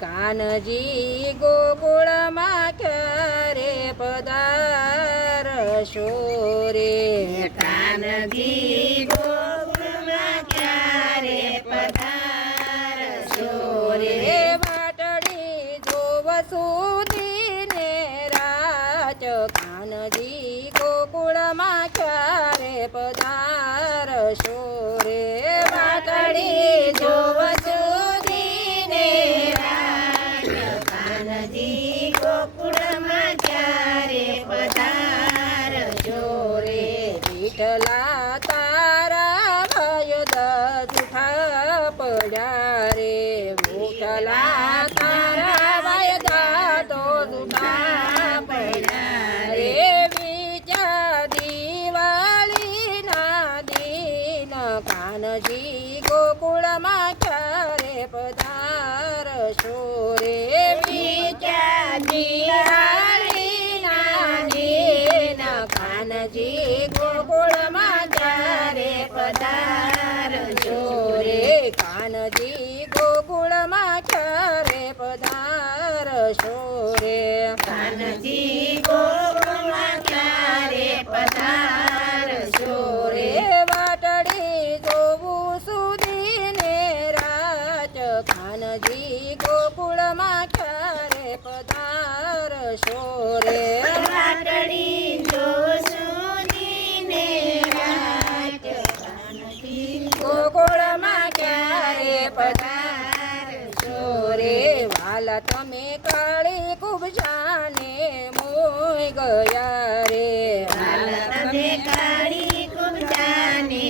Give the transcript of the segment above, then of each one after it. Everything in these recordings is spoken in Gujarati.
કાનજી ગોકુળમાં ક્યારે પધારશો રે? કાનજી ગોકુળમાં ક્યારે પધારશો રે? વાટડી જોવ સુધીને રાત કાનજી ગોકુળમાં ક્યારે પધારશો રે? વાટડી જોવ સુધીને રાત કાનજી ગોકુળમાં ક્યારે પધારશો રે? વિઠ્ઠલા તારા ભય જૂઠા પડ્યા રે. વિઠ્ઠલા તારા ભય તો જૂઠા પડ્યા રે. બીજા દિવાળીના દિન કાનજી ગોકુળમાં ક્યારે પધારશો રે? બીજા દિવાળીના દિન કાનજી ગોકુળમાં ક્યારે પધારશો રે? કાનજી ગોકુળમાં ક્યારે પધારશો રે? કાનજી ગોકુળમાં ક્યારે પધારશો રે? વાટડી જોવું સુધીને રાત કાનજી ગોકુળમાં ક્યારે પધારશો રે? વાટડી જો સુધીને રાત કાનજી ગોકુળમાં ક્યારે પધારશો રે? વાલા તમે કાળી ખૂબ જાને મોઈ ગયા રે. વાલા તમે કાળી ખૂબ જાને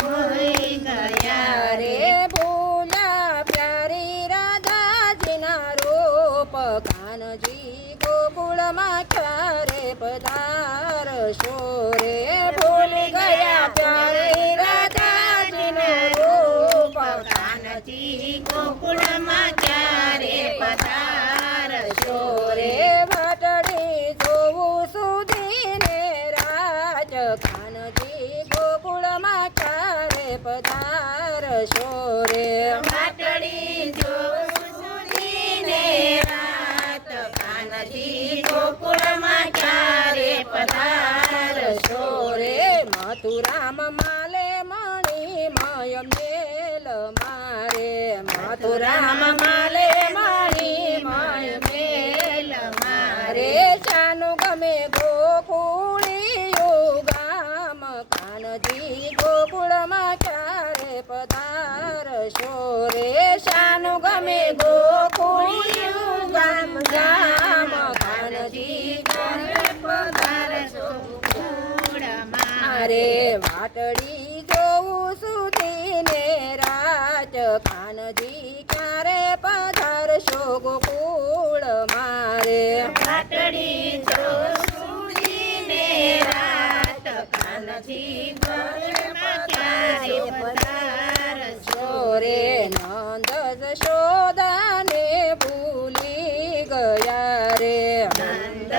મોઈ ગયા રે? ભૂલા પ્યારી રાધાજીના રૂપ કાનજી ગોકુળમાં ક્યારે પધારશો રે? ભૂલી ગયા પ્યારી રાધાજીના રૂપ કાનજી ગોકુળમાં ક્યારે પધારશો રે? વાટડી જોવું સુધીને રાજ કાનજી ગોકુળમાં ક્યારે પધારશો રે? વાટડી જો સુધીને રાત કાનજી ગોકુળમાં ક્યારે પધારશો રે? મથુરામ માલે મણી મય મેલ મારે. મથુરામ માલે મણી મય મેલ મારે? રે. ચાનું ગમે ગોકુળિયું ગામ કાનજી ગોકુળમાં ક્યારે પધારશો રે? શાનું ગમે ગોકુળિયું ગામ ગામ કાનજી ક્યારે પધારશો ગોકુળમાં રે? વાટડી જોવું સુધીને રાત કાનજી ક્યારે પધારશો ગોકુળ મારે? વાટડી જો સુધીને રાત કાનજી ગોકુળમાં ક્યારે પધારશો રે? નંદ જશોદાને ભૂલી ગયા રે. નંદ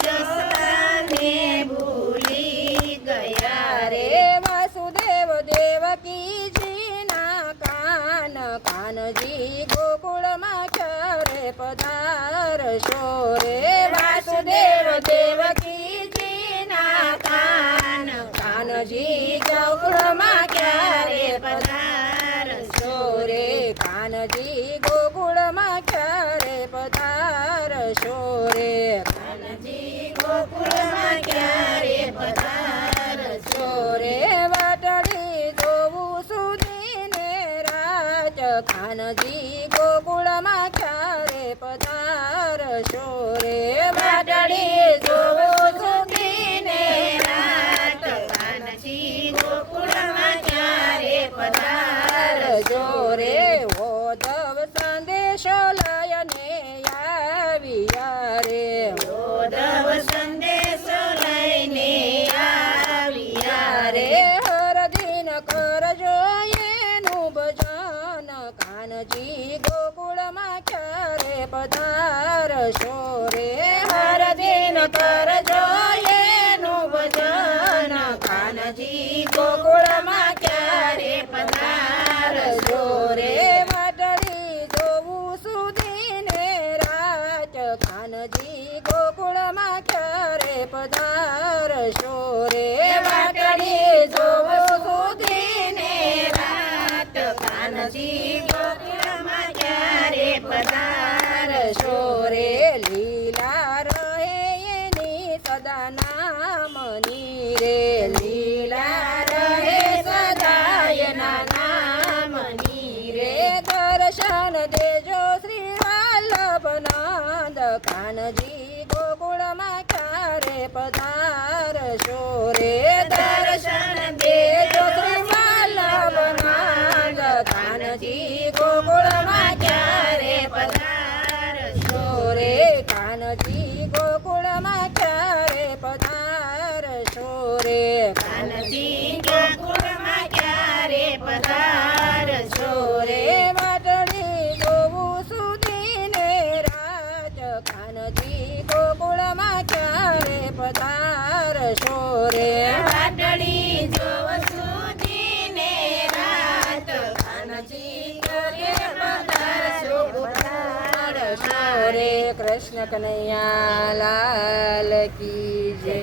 જશોદાને ભૂલી ગયા રે? વાસુદેવ દેવકીજીના કાન કાનજી ગોકુળમાં ક્યારે પધારશો રે? વાસુદેવ દેવકીજીના કાન કાનજી ગોકુળમાં ક્યારે પધારશો રે? કાનજી ગોકુળમાં ક્યારે પધારશો રે? કાનજી ગોકુળમાં ક્યારે પધારશો રે? વાટડી જોવું સુધીને રાત કાનજી ગોકુળમાં ક્યારે પધારશો રે? વાટડી જોવું સુધીને રાત કાનજી ગોકુળમાં ક્યારે પધારશો રે? ઓધવ સંદેશો લયને આવ્યા રે. ઓધવ સંદેશો લઈને આવ્યા રે? હરદિન કરજો એનું ભજન કાનજી ગોકુળમાં ક્યારે પધારશો રે? હરદિન કરજો એનું ભજન કાનજી ગોકુળમાં ક્યારે પધારશો રે? પધારશો રે વાટડી જોવું સુધીને રાત કાનજી ગોકુળમાં ક્યારે પધારશો રે લીલા રહે એની સદા નામની રે લીલા રહે સદાયના નામની રે દર્શન દેજો શ્રી વલ્લભનંદ કાનજી ગોકુળમાં ક્યારે પધારશો રે દર્શન દેજો શ્રી વલ્લભનંદ કાનજી ગોકુળમાં ક્યારે પધારશો રે કાનજી ગોકુળમાં ક્યારે પધારશો રે કાનજી ગોકુળમાં ક્યારે પધારશો રે વાટડી જોવું સુધીને રાત કાનજી ગોકુળમાં ક્યારે પધારશો રે વાટડી જોવ સુધીને રાત કાનજી ક્યારે પધારશો રે કૃષ્ણ કનૈયા લાલ કી જય